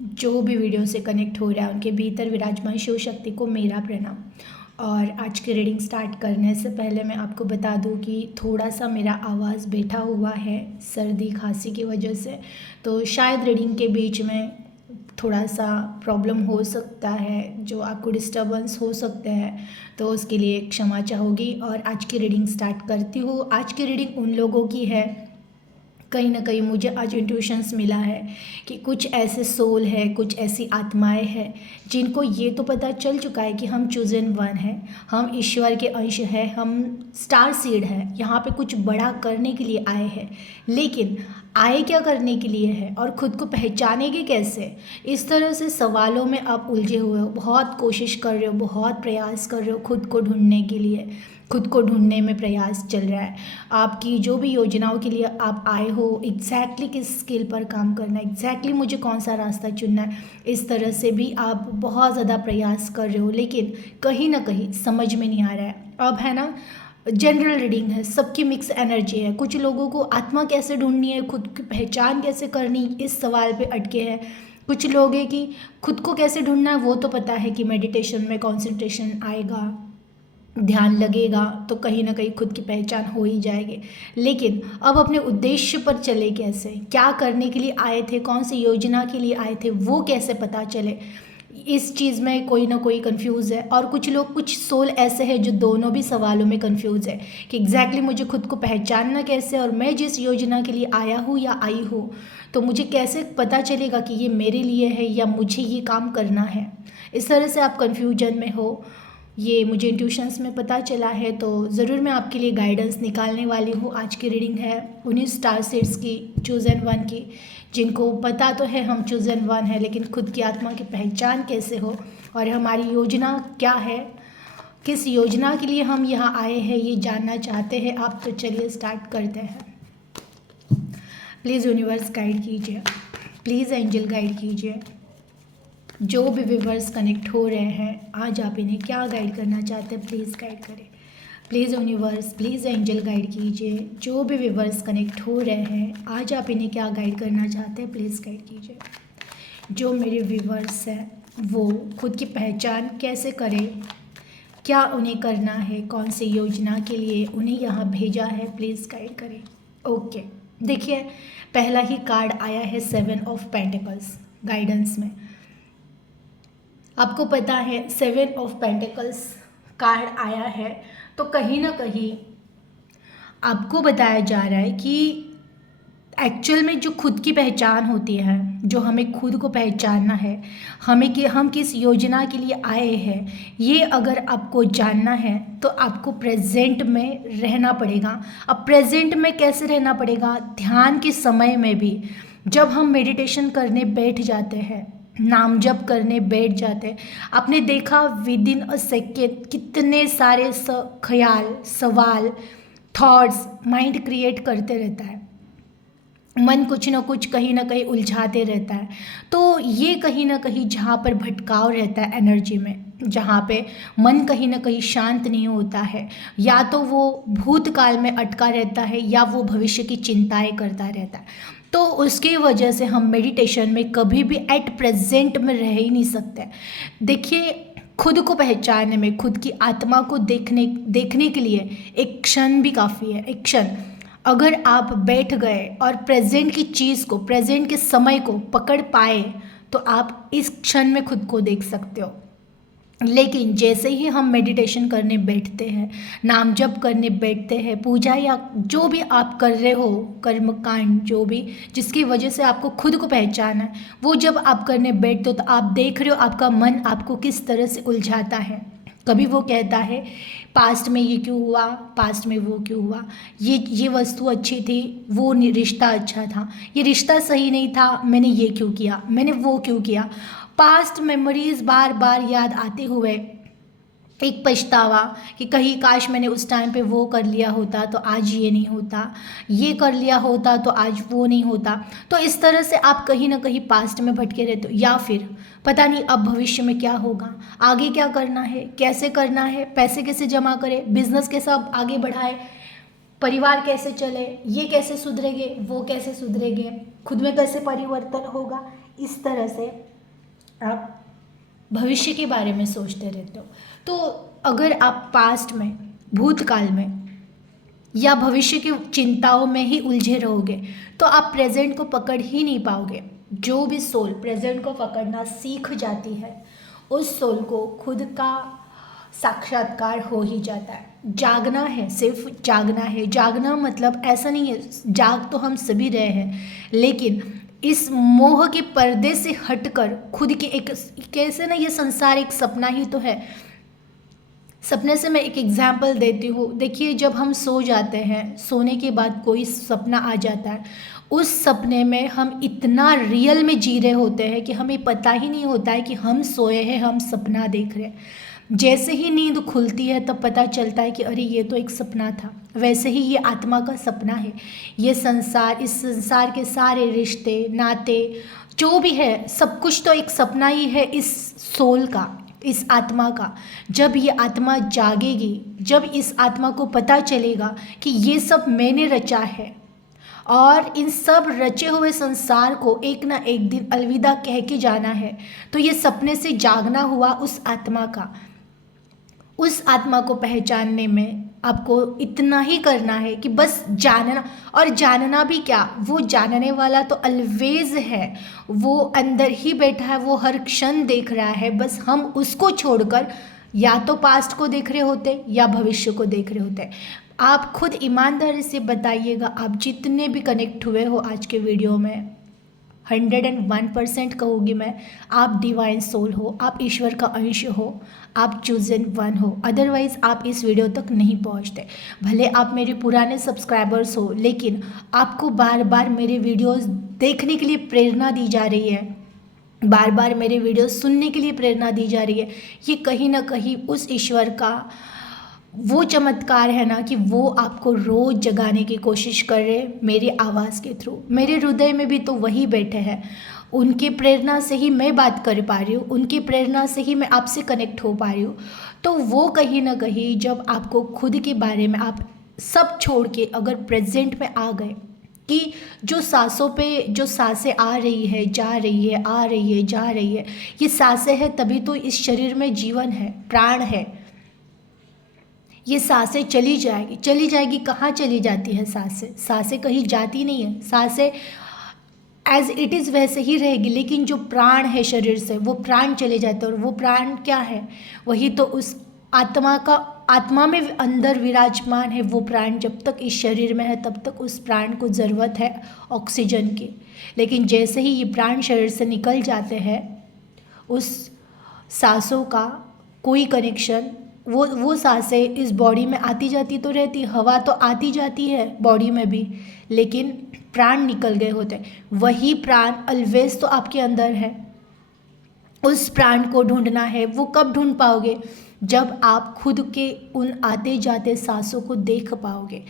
जो भी वीडियो से कनेक्ट हो रहा है उनके भीतर विराजमान शिव शक्ति को मेरा प्रणाम। और आज की रीडिंग स्टार्ट करने से पहले मैं आपको बता दूं कि थोड़ा सा मेरा आवाज़ बैठा हुआ है सर्दी खांसी की वजह से, तो शायद रीडिंग के बीच में थोड़ा सा प्रॉब्लम हो सकता है, जो आपको डिस्टर्बेंस हो सकते हैं, तो उसके लिए क्षमा चाहूँगी। और आज की रीडिंग स्टार्ट करती हूँ। आज की रीडिंग उन लोगों की है, कहीं ना कहीं मुझे आज इंट्यूशंस मिला है कि कुछ ऐसे सोल है, कुछ ऐसी आत्माएं हैं जिनको ये तो पता चल चुका है कि हम चूजन वन है, हम ईश्वर के अंश है, हम स्टार सीड है, यहाँ पे कुछ बड़ा करने के लिए आए हैं। लेकिन आए क्या करने के लिए है और ख़ुद को पहचानेंगे कैसे, इस तरह से सवालों में आप उलझे हुए हो। बहुत कोशिश कर रहे हो, बहुत प्रयास कर रहे हो खुद को ढूंढने के लिए, खुद को ढूंढने में प्रयास चल रहा है। आपकी जो भी योजनाओं के लिए आप आए हो, एग्जैक्टली किस स्किल पर काम करना है, एग्जैक्टली मुझे कौन सा रास्ता चुनना है, इस तरह से भी आप बहुत ज़्यादा प्रयास कर रहे हो, लेकिन कहीं ना कहीं समझ में नहीं आ रहा है। अब है ना, जनरल रीडिंग है, सबकी मिक्स एनर्जी है। कुछ लोगों को आत्मा कैसे ढूंढनी है, खुद की पहचान कैसे करनी, इस सवाल पे अटके हैं। कुछ लोग हैं कि खुद को कैसे ढूंढना है वो तो पता है कि मेडिटेशन में कंसंट्रेशन आएगा, ध्यान लगेगा तो कहीं ना कहीं खुद की पहचान हो ही जाएगी। लेकिन अब अपने उद्देश्य पर चले कैसे, क्या करने के लिए आए थे, कौन सी योजना के लिए आए थे, वो कैसे पता चले, इस चीज़ में कोई ना कोई कंफ्यूज है। और कुछ लोग, कुछ सोल ऐसे हैं जो दोनों भी सवालों में कंफ्यूज है कि एग्जैक्टली मुझे खुद को पहचानना कैसे, और मैं जिस योजना के लिए आया हूँ या आई हूँ तो मुझे कैसे पता चलेगा कि ये मेरे लिए है या मुझे ये काम करना है। इस तरह से आप कन्फ्यूजन में हो, ये मुझे इंट्यूशंस में पता चला है, तो ज़रूर मैं आपके लिए गाइडेंस निकालने वाली हूँ। आज की रीडिंग है 19 स्टार सीड्स की, चूज़न वन की, जिनको पता तो है हम चूज़न वन है, लेकिन खुद की आत्मा की पहचान कैसे हो और हमारी योजना क्या है, किस योजना के लिए हम यहाँ आए हैं, ये जानना चाहते हैं आप। तो चलिए स्टार्ट करते हैं। प्लीज़ यूनिवर्स गाइड कीजिए, प्लीज़ एंजल गाइड कीजिए। जो भी व्यूवर्स कनेक्ट हो रहे हैं आज आप इन्हें क्या गाइड करना चाहते हैं, प्लीज़ गाइड करें। Please universe, please angel guide कीजिए। जो भी व्यूवर्स कनेक्ट हो रहे हैं आज आप इन्हें क्या गाइड करना चाहते हैं, प्लीज़ गाइड कीजिए। जो मेरे व्यूवर्स हैं वो खुद की पहचान कैसे करें, क्या उन्हें करना है, कौन सी योजना के लिए उन्हें यहाँ भेजा है, प्लीज़ गाइड करें। ओके, देखिए पहला ही कार्ड आया है 7 ऑफ पेंटिकल्स गाइडेंस में। आपको पता है 7 ऑफ पेंटिकल्स कार्ड आया है, तो कहीं ना कहीं आपको बताया जा रहा है कि एक्चुअल में जो खुद की पहचान होती है, जो हमें खुद को पहचानना है, हमें कि हम किस योजना के लिए आए हैं, ये अगर आपको जानना है तो आपको प्रेजेंट में रहना पड़ेगा। अब प्रेजेंट में कैसे रहना पड़ेगा, ध्यान के समय में भी जब हम मेडिटेशन करने बैठ जाते हैं, नाम जप करने बैठ जाते हैं, आपने देखा विद इन अ सेकेंड कितने सारे ख्याल, सवाल, थॉट्स माइंड क्रिएट करते रहता है। मन कुछ ना कुछ कहीं ना कहीं उलझाते रहता है। तो ये कहीं ना कहीं जहाँ पर भटकाव रहता है एनर्जी में, जहाँ पे मन कहीं ना कहीं शांत नहीं होता है, या तो वो भूतकाल में अटका रहता है या वो भविष्य की चिंताएं करता रहता है, तो उसकी वजह से हम मेडिटेशन में कभी भी एट प्रेजेंट में रह ही नहीं सकते। देखिए, खुद को पहचानने में, खुद की आत्मा को देखने के लिए एक क्षण भी काफ़ी है। एक क्षण अगर आप बैठ गए और प्रेजेंट की चीज़ को, प्रेजेंट के समय को पकड़ पाए तो आप इस क्षण में खुद को देख सकते हो। लेकिन जैसे ही हम मेडिटेशन करने बैठते हैं, नाम जप करने बैठते हैं, पूजा या जो भी आप कर रहे हो, कर्म कांड जो भी जिसकी वजह से आपको खुद को पहचाना है, वो जब आप करने बैठते हो तो आप देख रहे हो आपका मन आपको किस तरह से उलझाता है। कभी वो कहता है पास्ट में ये क्यों हुआ, पास्ट में वो क्यों हुआ, ये वस्तु अच्छी थी, वो रिश्ता अच्छा था, ये रिश्ता सही नहीं था, मैंने ये क्यों किया, मैंने वो क्यों किया। पास्ट मेमोरीज बार बार याद आते हुए एक पछतावा कि कहीं काश मैंने उस टाइम पे वो कर लिया होता तो आज ये नहीं होता, ये कर लिया होता तो आज वो नहीं होता। तो इस तरह से आप कहीं ना कहीं पास्ट में भटके रहते हो, या फिर पता नहीं अब भविष्य में क्या होगा, आगे क्या करना है, कैसे करना है, पैसे कैसे जमा करें, बिजनेस कैसे अब आगे बढ़ाए, परिवार कैसे चले, ये कैसे सुधरेंगे, वो कैसे सुधरेंगे, खुद में कैसे परिवर्तन होगा। इस तरह से आप भविष्य के बारे में सोचते रहते हो। तो अगर आप पास्ट में, भूतकाल में या भविष्य की चिंताओं में ही उलझे रहोगे तो आप प्रेजेंट को पकड़ ही नहीं पाओगे। जो भी सोल प्रेजेंट को पकड़ना सीख जाती है उस सोल को खुद का साक्षात्कार हो ही जाता है। जागना है, सिर्फ जागना है। जागना मतलब ऐसा नहीं है, जाग तो हम सभी रहे हैं, लेकिन इस मोह के पर्दे से हटकर खुद की एक, कैसे ना, ये संसार एक सपना ही तो है। सपने से मैं एक एग्जाम्पल देती हूँ। देखिए, जब हम सो जाते हैं, सोने के बाद कोई सपना आ जाता है, उस सपने में हम इतना रियल में जी रहे होते हैं कि हमें पता ही नहीं होता है कि हम सोए हैं, हम सपना देख रहे हैं। जैसे ही नींद खुलती है तब पता चलता है कि अरे ये तो एक सपना था। वैसे ही ये आत्मा का सपना है। ये संसार, इस संसार के सारे रिश्ते नाते जो भी है, सब कुछ तो एक सपना ही है इस सोल का, इस आत्मा का। जब ये आत्मा जागेगी, जब इस आत्मा को पता चलेगा कि ये सब मैंने रचा है और इन सब रचे हुए संसार को एक ना एक दिन अलविदा कह के जाना है, तो ये सपने से जागना हुआ उस आत्मा का। उस आत्मा को पहचानने में आपको इतना ही करना है कि बस जानना। और जानना भी क्या, वो जानने वाला तो अलवेज है, वो अंदर ही बैठा है, वो हर क्षण देख रहा है। बस हम उसको छोड़कर या तो पास्ट को देख रहे होते या भविष्य को देख रहे होते। आप खुद ईमानदारी से बताइएगा, आप जितने भी कनेक्ट हुए हो आज के वीडियो में, 101% कहूँगी मैं, आप डिवाइन सोल हो, आप ईश्वर का अंश हो, आप चूजन वन हो। अदरवाइज़ आप इस वीडियो तक नहीं पहुँचते। भले आप मेरे पुराने सब्सक्राइबर्स हो, लेकिन आपको बार बार मेरे वीडियोस देखने के लिए प्रेरणा दी जा रही है, बार बार मेरे वीडियो सुनने के लिए प्रेरणा दी जा रही है। ये कहीं ना कहीं उस ईश्वर का वो चमत्कार है ना कि वो आपको रोज़ जगाने की कोशिश कर रहे मेरी आवाज़ के थ्रू। मेरे हृदय में भी तो वही बैठे हैं, उनकी प्रेरणा से ही मैं बात कर पा रही हूँ, उनकी प्रेरणा से ही मैं आपसे कनेक्ट हो पा रही हूँ। तो वो कहीं ना कहीं जब आपको खुद के बारे में, आप सब छोड़ के अगर प्रेजेंट में आ गए कि जो सांसों पे जो सांसें आ रही है, जा रही है, आ रही है, जा रही है, ये सांसें हैं, तभी तो इस शरीर में जीवन है, प्राण है। ये सांसें चली जाएगी, चली जाएगी, कहाँ चली जाती है सांसें? सांसें कहीं जाती नहीं है, सांसें एज इट इज़ वैसे ही रहेगी। लेकिन जो प्राण है शरीर से, वो प्राण चले जाते हैं। और वो प्राण क्या है? वही तो उस आत्मा का, आत्मा में अंदर विराजमान है वो प्राण। जब तक इस शरीर में है तब तक उस प्राण को ज़रूरत है ऑक्सीजन की। लेकिन जैसे ही ये प्राण शरीर से निकल जाते हैं, उस सांसों का कोई कनेक्शन, वो सांसें इस बॉडी में आती जाती तो रहती, हवा तो आती जाती है बॉडी में भी, लेकिन प्राण निकल गए होते। वही प्राण ऑलवेज तो आपके अंदर है। उस प्राण को ढूंढना है। वो कब ढूंढ पाओगे? जब आप खुद के उन आते जाते सांसों को देख पाओगे।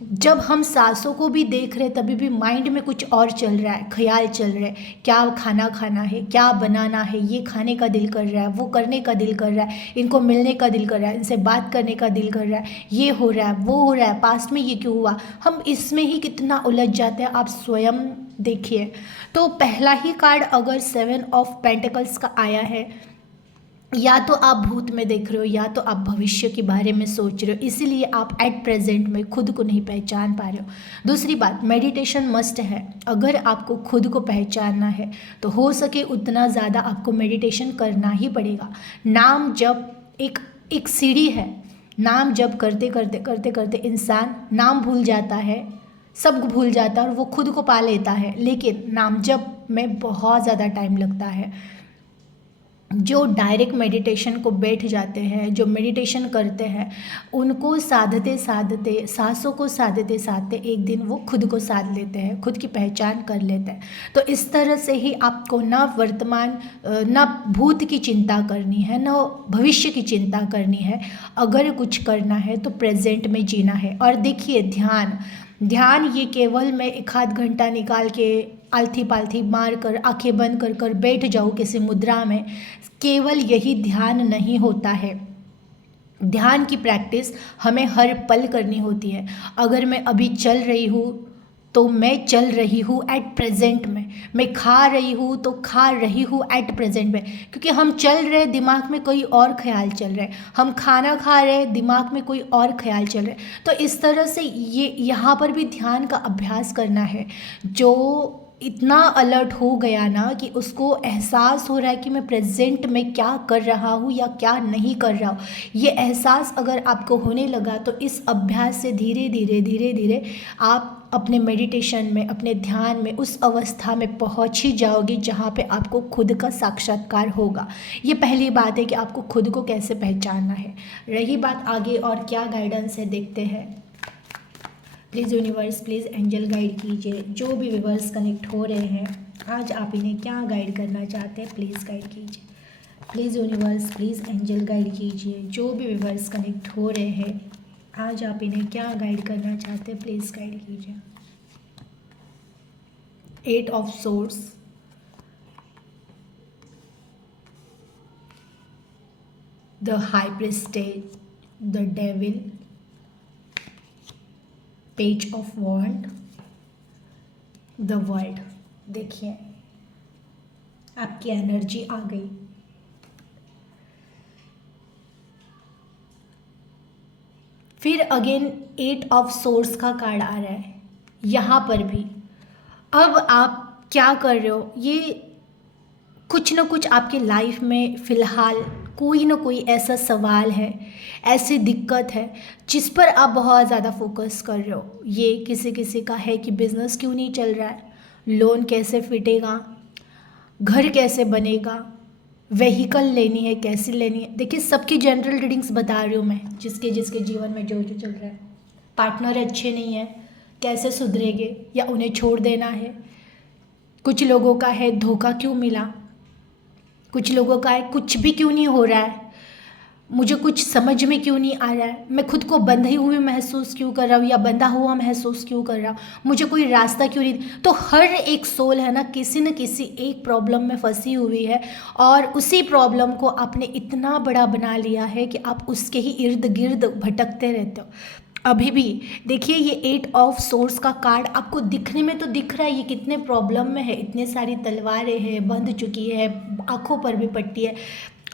जब हम सांसों को भी देख रहे तभी भी माइंड में कुछ और चल रहा है, ख्याल चल रहे हैं, क्या खाना खाना है, क्या बनाना है, ये खाने का दिल कर रहा है, वो करने का दिल कर रहा है, इनको मिलने का दिल कर रहा है, इनसे बात करने का दिल कर रहा है, ये हो रहा है, वो हो रहा है, पास्ट में ये क्यों हुआ। हम इसमें ही कितना उलझ जाते हैं, आप स्वयं देखिए। तो पहला ही कार्ड अगर 7 ऑफ पेंटिकल्स का आया है, या तो आप भूत में देख रहे हो या तो आप भविष्य के बारे में सोच रहे हो, इसीलिए आप एट प्रेजेंट में खुद को नहीं पहचान पा रहे हो। दूसरी बात, मेडिटेशन मस्ट है। अगर आपको खुद को पहचानना है तो हो सके उतना ज़्यादा आपको मेडिटेशन करना ही पड़ेगा। नाम जब एक सीढ़ी है, नाम जब करते करते करते करते इंसान नाम भूल जाता है, सब भूल जाता है और वो खुद को पा लेता है। लेकिन नाम जप में बहुत ज़्यादा टाइम लगता है। जो डायरेक्ट मेडिटेशन को बैठ जाते हैं, जो मेडिटेशन करते हैं, उनको साधते साधते, सांसों को साधते साधते एक दिन वो खुद को साध लेते हैं, खुद की पहचान कर लेते हैं। तो इस तरह से ही आपको ना वर्तमान, ना भूत की चिंता करनी है, ना भविष्य की चिंता करनी है। अगर कुछ करना है तो प्रेजेंट में जीना है। और देखिए, ध्यान ये केवल मैं 1 आध घंटा निकाल के आलथी पालथी मार कर, आंखें बंद कर कर बैठ जाऊँ किसी मुद्रा में, केवल यही ध्यान नहीं होता है। ध्यान की प्रैक्टिस हमें हर पल करनी होती है। अगर मैं अभी चल रही हूँ तो मैं चल रही हूँ एट प्रेजेंट में, मैं खा रही हूँ तो खा रही हूँ एट प्रेजेंट में, क्योंकि हम चल रहे दिमाग में कोई और ख्याल चल रहा है, हम खाना खा रहे दिमाग में कोई और ख्याल चल रहा है। तो इस तरह से ये यहाँ पर भी ध्यान का अभ्यास करना है। जो इतना अलर्ट हो गया ना कि उसको एहसास हो रहा है कि मैं प्रेजेंट में क्या कर रहा हूँ या क्या नहीं कर रहा हूँ, ये एहसास अगर आपको होने लगा तो इस अभ्यास से धीरे धीरे धीरे धीरे आप अपने मेडिटेशन में, अपने ध्यान में उस अवस्था में पहुँच ही जाओगे जहाँ पे आपको खुद का साक्षात्कार होगा। ये पहली बात है कि आपको खुद को कैसे पहचानना है। रही बात आगे और क्या गाइडेंस है, देखते हैं। Please universe, please angel guide कीजिए। जो भी व्यूअर्स कनेक्ट हो रहे हैं आज आप इन्हें क्या गाइड करना चाहते हैं, प्लीज़ गाइड कीजिए। Please universe, please angel guide कीजिए। जो भी व्यूअर्स कनेक्ट हो रहे हैं आज आप इन्हें क्या गाइड करना चाहते हैं, प्लीज़ गाइड कीजिए। 8 of swords, the high priestess, the devil, page of wand, the world. देखिए आपकी एनर्जी आ गई। फिर अगेन 8 ऑफ सोर्स का कार्ड आ रहा है यहाँ पर भी। अब आप क्या कर रहे हो, ये कुछ ना कुछ आपके लाइफ में फ़िलहाल कोई ना कोई ऐसा सवाल है, ऐसी दिक्कत है जिस पर आप बहुत ज़्यादा फोकस कर रहे हो। ये किसी किसी का है कि बिज़नेस क्यों नहीं चल रहा है, लोन कैसे फिटेगा, घर कैसे बनेगा, व्हीकल लेनी है कैसी लेनी है। देखिए सबकी जनरल रीडिंग्स बता रही हूँ मैं, जिसके जिसके जीवन में जो जो चल रहा है। पार्टनर अच्छे नहीं है, कैसे सुधरेंगे या उन्हें छोड़ देना है। कुछ लोगों का है धोखा क्यों मिला, कुछ लोगों का है कुछ भी क्यों नहीं हो रहा है, मुझे कुछ समझ में क्यों नहीं आ रहा है, मैं खुद को बंधे हुए महसूस क्यों कर रहा हूँ या बंधा हुआ महसूस क्यों कर रहा हूँ, मुझे कोई रास्ता क्यों नहीं। तो हर एक सोल है ना किसी एक प्रॉब्लम में फंसी हुई है और उसी प्रॉब्लम को आपने इतना बड़ा बना लिया है कि आप उसके ही इर्द गिर्द भटकते रहते हो अभी भी। देखिए ये 8 ऑफ सोर्स का कार्ड आपको दिखने में तो दिख रहा है ये कितने प्रॉब्लम में है, इतने सारी तलवारें हैं, बंध चुकी है, आंखों पर भी पट्टी है,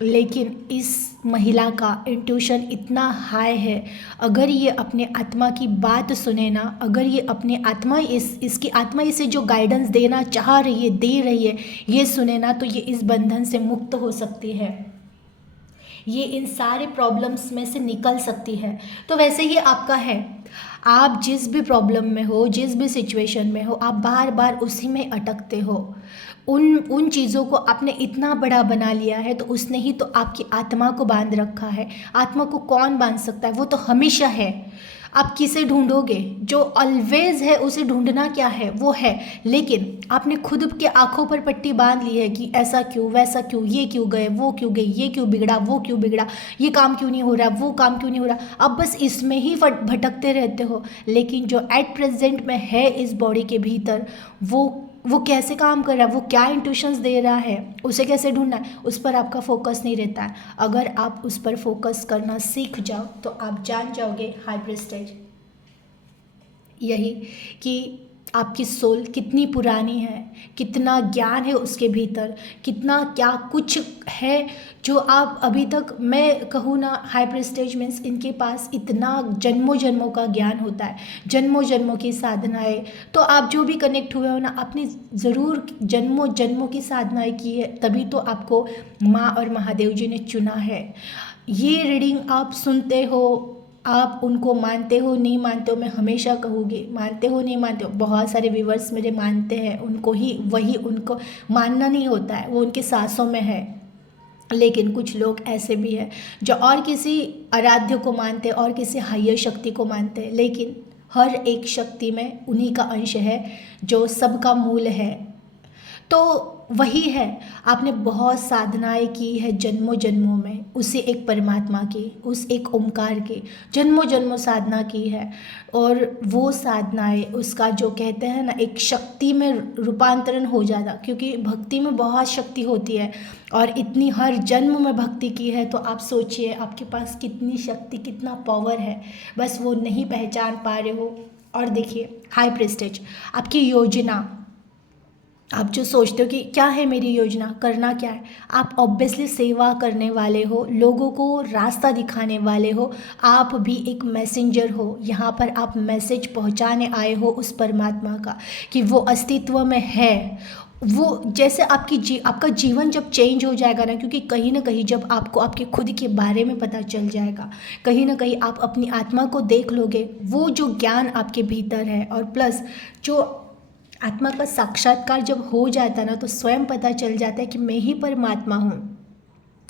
लेकिन इस महिला का इंट्यूशन इतना हाई है। अगर ये अपने आत्मा की बात सुने ना, अगर ये अपने आत्मा इसकी आत्मा इसे जो गाइडेंस देना चाह रही है, दे रही है, ये सुने ना तो ये इस बंधन से मुक्त हो सकती है, ये इन सारे प्रॉब्लम्स में से निकल सकती है। तो वैसे ही आपका है, आप जिस भी प्रॉब्लम में हो, जिस भी सिचुएशन में हो, आप बार बार उसी में अटकते हो। उन चीज़ों को आपने इतना बड़ा बना लिया है तो उसने ही तो आपकी आत्मा को बांध रखा है। आत्मा को कौन बांध सकता है, वो तो हमेशा है। आप किसे ढूंढोगे, जो ऑलवेज है उसे ढूंढना क्या है, वो है। लेकिन आपने खुद के आंखों पर पट्टी बांध ली है कि ऐसा क्यों, वैसा क्यों, ये क्यों गए, वो क्यों गई, ये क्यों बिगड़ा, वो क्यों बिगड़ा, ये काम क्यों नहीं हो रहा, वो काम क्यों नहीं हो रहा। अब बस इसमें ही भटकते रहते हो। लेकिन जो एट प्रेजेंट में है इस बॉडी के भीतर, वो कैसे काम कर रहा है, वो क्या इंट्यूशंस दे रहा है, उसे कैसे ढूंढना है, उस पर आपका फोकस नहीं रहता है। अगर आप उस पर फोकस करना सीख जाओ तो आप जान जाओगे हाई प्रीस्टेज यही कि आपकी सोल कितनी पुरानी है, कितना ज्ञान है उसके भीतर, कितना क्या कुछ है जो आप अभी तक, मैं कहूँ ना हाई प्रेस्टेज मीन्स इनके पास इतना जन्मों जन्मों का ज्ञान होता है, जन्मों जन्मों की साधनाएं। तो आप जो भी कनेक्ट हुए हो ना, आपने ज़रूर जन्मों जन्मों की साधनाएं की है, तभी तो आपको माँ और महादेव जी ने चुना है। ये रीडिंग आप सुनते हो, आप उनको मानते हो नहीं मानते हो, मैं हमेशा कहूँगी मानते हो नहीं मानते हो। बहुत सारे व्यूवर्स मेरे मानते हैं, उनको ही वही उनको मानना नहीं होता है, वो उनके सांसों में है। लेकिन कुछ लोग ऐसे भी हैं जो और किसी आराध्य को मानते हैं और किसी हायर शक्ति को मानते हैं, लेकिन हर एक शक्ति में उन्हीं का अंश है जो सबका मूल है। तो वही है, आपने बहुत साधनाएं की है जन्मों जन्मों में, उसी एक परमात्मा की, उस एक ओमकार की जन्मों जन्मों साधना की है। और वो साधनाएं उसका जो कहते हैं ना एक शक्ति में रूपांतरण हो जाता, क्योंकि भक्ति में बहुत शक्ति होती है और इतनी हर जन्म में भक्ति की है। तो आप सोचिए आपके पास कितनी शक्ति, कितना पावर है, बस वो नहीं पहचान पा रहे हो। और देखिए हाई प्रेस्टेज, आपकी योजना, आप जो सोचते हो कि क्या है मेरी योजना, करना क्या है, आप ऑब्वियसली सेवा करने वाले हो, लोगों को रास्ता दिखाने वाले हो, आप भी एक मैसेंजर हो। यहाँ पर आप मैसेज पहुँचाने आए हो उस परमात्मा का कि वो अस्तित्व में है। वो जैसे आपका जीवन जब चेंज हो जाएगा ना, क्योंकि कहीं ना कहीं जब आपको आपके खुद के बारे में पता चल जाएगा, कहीं ना कहीं आप अपनी आत्मा को देख लोगे, वो जो ज्ञान आपके भीतर है, और प्लस जो आत्मा का साक्षात्कार जब हो जाता है ना, तो स्वयं पता चल जाता है कि मैं ही परमात्मा हूँ।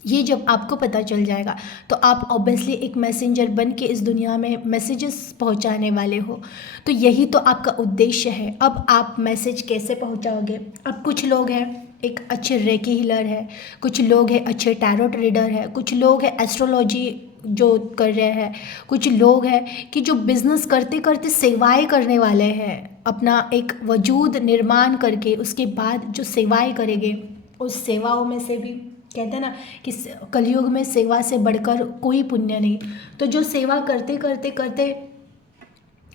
ये जब आपको पता चल जाएगा तो आप ऑब्वियसली एक मैसेंजर बन के इस दुनिया में मैसेजेस पहुंचाने वाले हो। तो यही तो आपका उद्देश्य है। अब आप मैसेज कैसे पहुंचाओगे? अब कुछ लोग हैं एक अच्छे रेकी हीलर है, कुछ लोग हैं अच्छे टैरोट रीडर है, कुछ लोग हैं एस्ट्रोलॉजी जो कर रहे हैं, कुछ लोग हैं कि जो बिजनेस करते करते सेवाएं करने वाले हैं, अपना एक वजूद निर्माण करके उसके बाद जो सेवाएं करेंगे, उस सेवाओं में से भी कहते हैं ना कि कलयुग में सेवा से बढ़कर कोई पुण्य नहीं। तो जो सेवा करते करते करते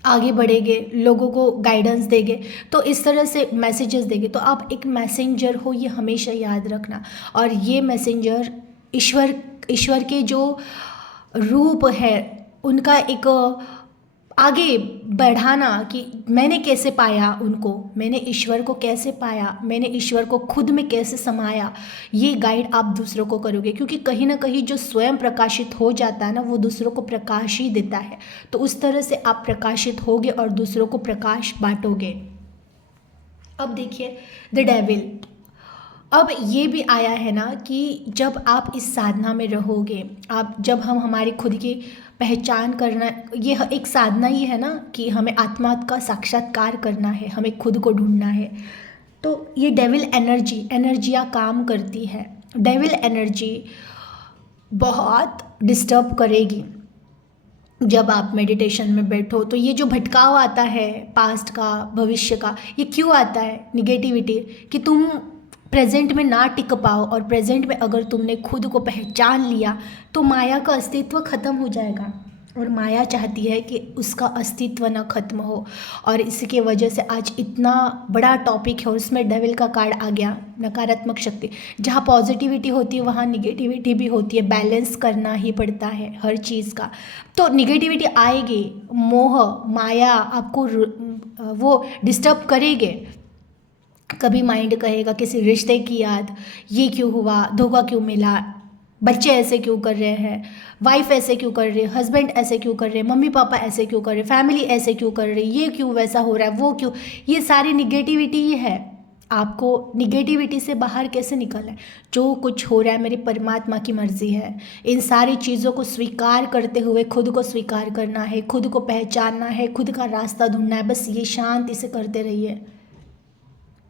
आगे बढ़ेंगे, लोगों को गाइडेंस देंगे, तो इस तरह से मैसेजेस देंगे, तो आप एक मैसेंजर हो, ये हमेशा याद रखना। और ये मैसेंजर ईश्वर के जो रूप है उनका एक आगे बढ़ाना कि मैंने कैसे पाया उनको, मैंने ईश्वर को कैसे पाया, मैंने ईश्वर को खुद में कैसे समाया, ये गाइड आप दूसरों को करोगे। क्योंकि कहीं ना कहीं जो स्वयं प्रकाशित हो जाता है ना, वो दूसरों को प्रकाश ही देता है। तो उस तरह से आप प्रकाशित होगे और दूसरों को प्रकाश बांटोगे। अब देखिए द डेविल, अब ये भी आया है ना कि जब आप इस साधना में रहोगे, आप जब हम हमारी खुद की पहचान करना, ये एक साधना ही है ना कि हमें आत्मा का साक्षात्कार करना है, हमें खुद को ढूंढना है। तो ये डेविल एनर्जियाँ काम करती है। डेविल एनर्जी बहुत डिस्टर्ब करेगी जब आप मेडिटेशन में बैठो। तो ये जो भटकाव आता है पास्ट का, भविष्य का, ये क्यों आता है? निगेटिविटी, कि तुम प्रेजेंट में ना टिक पाओ, और प्रेजेंट में अगर तुमने खुद को पहचान लिया तो माया का अस्तित्व खत्म हो जाएगा। और माया चाहती है कि उसका अस्तित्व न खत्म हो, और इसके वजह से आज इतना बड़ा टॉपिक है और उसमें डेविल का कार्ड आ गया, नकारात्मक शक्ति। जहाँ पॉजिटिविटी होती है वहाँ निगेटिविटी भी होती है, बैलेंस करना ही पड़ता है हर चीज़ का। तो निगेटिविटी आएगी, मोह माया आपको वो डिस्टर्ब करेंगे। कभी माइंड कहेगा किसी रिश्ते की याद, ये क्यों हुआ, धोखा क्यों मिला, बच्चे ऐसे क्यों कर रहे हैं, वाइफ ऐसे क्यों कर रही है, हस्बैंड ऐसे क्यों कर रहे हैं, मम्मी पापा ऐसे क्यों कर रहे हैं, फैमिली ऐसे क्यों कर रही है, ये क्यों वैसा हो रहा है, वो क्यों। ये सारी निगेटिविटी ही है। आपको निगेटिविटी से बाहर कैसे निकलना है? जो कुछ हो रहा है मेरी परमात्मा की मर्जी है। इन सारी चीज़ों को स्वीकार करते हुए खुद को स्वीकार करना है, खुद को पहचानना है, खुद का रास्ता ढूंढना है। बस ये शांति से करते रहिए।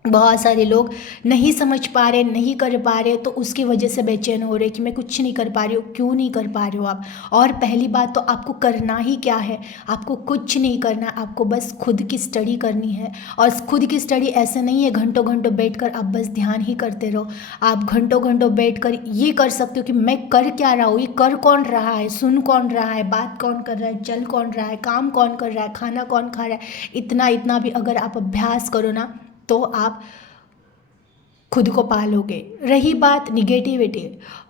बहुत सारे लोग नहीं समझ पा रहे, नहीं कर पा रहे, तो उसकी वजह से बेचैन हो रहे कि मैं कुछ नहीं कर पा रही हूँ। क्यों नहीं कर पा रहे हो आप? और पहली बात तो आपको करना ही क्या है? आपको कुछ नहीं करना, आपको बस खुद की स्टडी करनी है। और खुद की स्टडी ऐसे नहीं है घंटों घंटों बैठकर आप बस ध्यान ही करते रहो। आप घंटों घंटों बैठकर ये कर सकते हो कि मैं कर क्या रहा हूँ, ये कर कौन रहा है, सुन कौन रहा है, बात कौन कर रहा है, चल कौन रहा है, काम कौन कर रहा है, खाना कौन खा रहा है। इतना भी अगर आप अभ्यास करो ना, तो आप खुद को पालोगे। रही बात निगेटिविटी,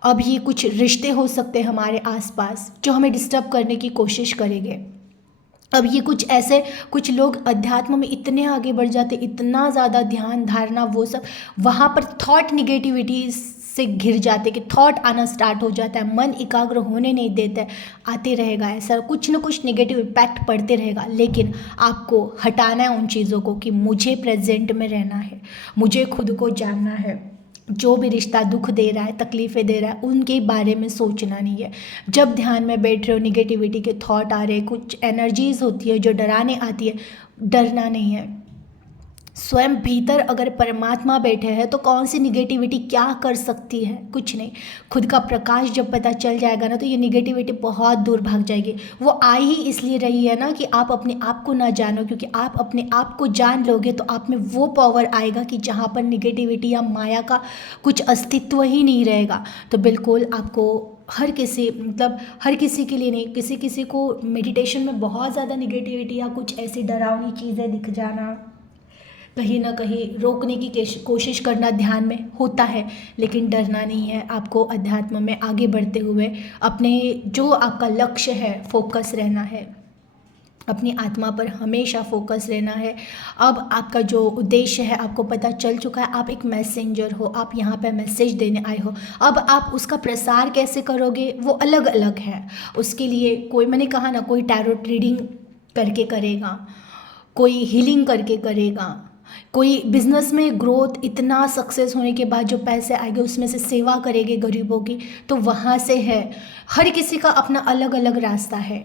अब ये कुछ रिश्ते हो सकते हैं हमारे आसपास जो हमें डिस्टर्ब करने की कोशिश करेंगे। अब ये कुछ लोग अध्यात्म में इतने आगे बढ़ जाते, इतना ज़्यादा ध्यान धारणा वो सब, वहाँ पर थॉट निगेटिविटी से घिर जाते कि थॉट आना स्टार्ट हो जाता है, मन एकाग्र होने नहीं देता है, आते रहेगा ऐसा कुछ ना कुछ निगेटिव इम्पैक्ट पड़ते रहेगा। लेकिन आपको हटाना है उन चीज़ों को कि मुझे प्रेजेंट में रहना है, मुझे खुद को जानना है। जो भी रिश्ता दुख दे रहा है, तकलीफ़ें दे रहा है, उनके बारे में सोचना नहीं है। जब ध्यान में बैठ रहे हो, निगेटिविटी के थॉट आ रहे, कुछ एनर्जीज होती है जो डराने आती है, डरना नहीं है। स्वयं भीतर अगर परमात्मा बैठे हैं तो कौन सी निगेटिविटी क्या कर सकती है? कुछ नहीं। खुद का प्रकाश जब पता चल जाएगा ना, तो ये निगेटिविटी बहुत दूर भाग जाएगी। वो आई ही इसलिए रही है ना कि आप अपने आप को ना जानो, क्योंकि आप अपने आप को जान लोगे तो आप में वो पावर आएगा कि जहाँ पर निगेटिविटी या माया का कुछ अस्तित्व ही नहीं रहेगा। तो बिल्कुल आपको हर किसी मतलब हर किसी के लिए नहीं, किसी किसी को मेडिटेशन में बहुत ज़्यादा निगेटिविटी या कुछ ऐसी डरावनी चीज़ें दिख जाना, कहीं ना कहीं रोकने की कोशिश करना ध्यान में होता है, लेकिन डरना नहीं है। आपको अध्यात्म में आगे बढ़ते हुए अपने जो आपका लक्ष्य है फोकस रहना है, अपनी आत्मा पर हमेशा फोकस रहना है। अब आपका जो उद्देश्य है आपको पता चल चुका है, आप एक मैसेंजर हो, आप यहाँ पे मैसेज देने आए हो। अब आप उसका प्रसार कैसे करोगे वो अलग अलग है। उसके लिए कोई, मैंने कहा ना, कोई टैरोट रीडिंग करके करेगा, कोई हीलिंग करके करेगा, कोई बिजनेस में ग्रोथ, इतना सक्सेस होने के बाद जो पैसे आएंगे उसमें से सेवा करेंगे गरीबों की, तो वहाँ से है। हर किसी का अपना अलग अलग रास्ता है।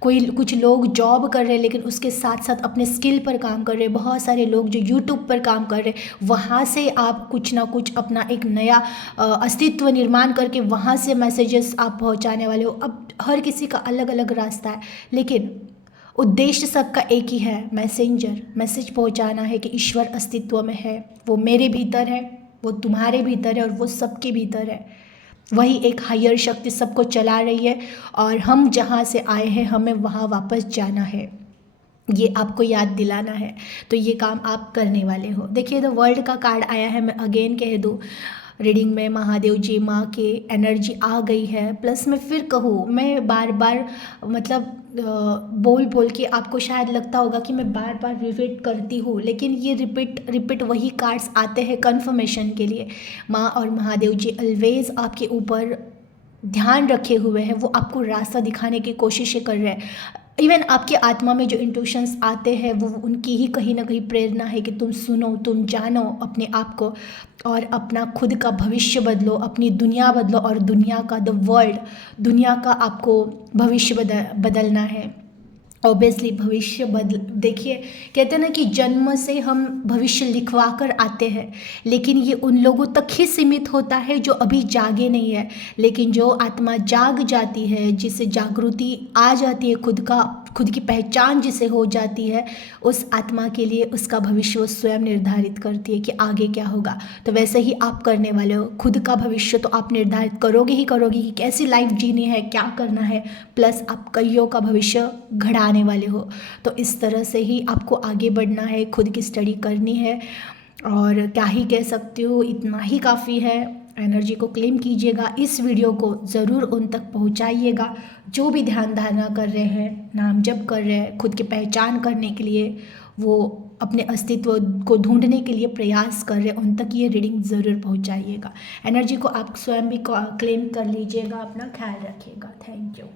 कोई, कुछ लोग जॉब कर रहे हैं लेकिन उसके साथ साथ अपने स्किल पर काम कर रहे हैं। बहुत सारे लोग जो यूट्यूब पर काम कर रहे हैं, वहाँ से आप कुछ ना कुछ अपना एक नया अस्तित्व निर्माण करके वहाँ से मैसेजेस आप पहुँचाने वाले हो। अब हर किसी का अलग अलग रास्ता है, लेकिन उद्देश्य सबका एक ही है, मैसेंजर, मैसेज पहुंचाना है कि ईश्वर अस्तित्व में है, वो मेरे भीतर है, वो तुम्हारे भीतर है और वो सबके भीतर है। वही एक हायर शक्ति सबको चला रही है और हम जहाँ से आए हैं हमें वहाँ वापस जाना है, ये आपको याद दिलाना है। तो ये काम आप करने वाले हो। देखिए, द वर्ल्ड का कार्ड आया है, मैं अगेन कह दूँ, रीडिंग में महादेव जी, माँ के एनर्जी आ गई है। प्लस मैं फिर कहूँ, मैं बार बार मतलब बोल बोल के आपको शायद लगता होगा कि मैं बार बार रिपीट करती हूँ, लेकिन ये रिपीट वही कार्ड्स आते हैं कन्फर्मेशन के लिए। माँ और महादेव जी ऑलवेज आपके ऊपर ध्यान रखे हुए हैं, वो आपको रास्ता दिखाने की कोशिशें कर रहे हैं। इवन आपकी आत्मा में जो इंट्यूशंस आते हैं वो उनकी ही कहीं ना कहीं प्रेरणा है कि तुम सुनो, तुम जानो अपने आप को और अपना खुद का भविष्य बदलो, अपनी दुनिया बदलो और दुनिया का, द वर्ल्ड, दुनिया का आपको भविष्य बदलना है। ऑब्वियसली भविष्य बदल, देखिए कहते हैं ना कि जन्म से हम भविष्य लिखवा कर आते हैं, लेकिन ये उन लोगों तक ही सीमित होता है जो अभी जागे नहीं है। लेकिन जो आत्मा जाग जाती है, जिसे जागृति आ जाती है, खुद की पहचान जिसे हो जाती है, उस आत्मा के लिए उसका भविष्य वो स्वयं निर्धारित करती है कि आगे क्या होगा। तो वैसे ही आप करने वाले हो, खुद का भविष्य तो आप निर्धारित करोगे ही करोगे कि कैसी लाइफ जीनी है, क्या करना है, प्लस आप कईयों का भविष्य घड़ाने वाले हो। तो इस तरह से ही आपको आगे बढ़ना है, खुद की स्टडी करनी है और क्या ही कह सकती हूँ, इतना ही काफ़ी है। एनर्जी को क्लेम कीजिएगा, इस वीडियो को ज़रूर उन तक पहुंचाइएगा जो भी ध्यान धारणा कर रहे हैं, नाम जप कर रहे हैं, खुद की पहचान करने के लिए, वो अपने अस्तित्व को ढूंढने के लिए प्रयास कर रहे हैं, उन तक ये रीडिंग ज़रूर पहुंचाइएगा। एनर्जी को आप स्वयं भी क्लेम कर लीजिएगा। अपना ख्याल रखिएगा। Thank you.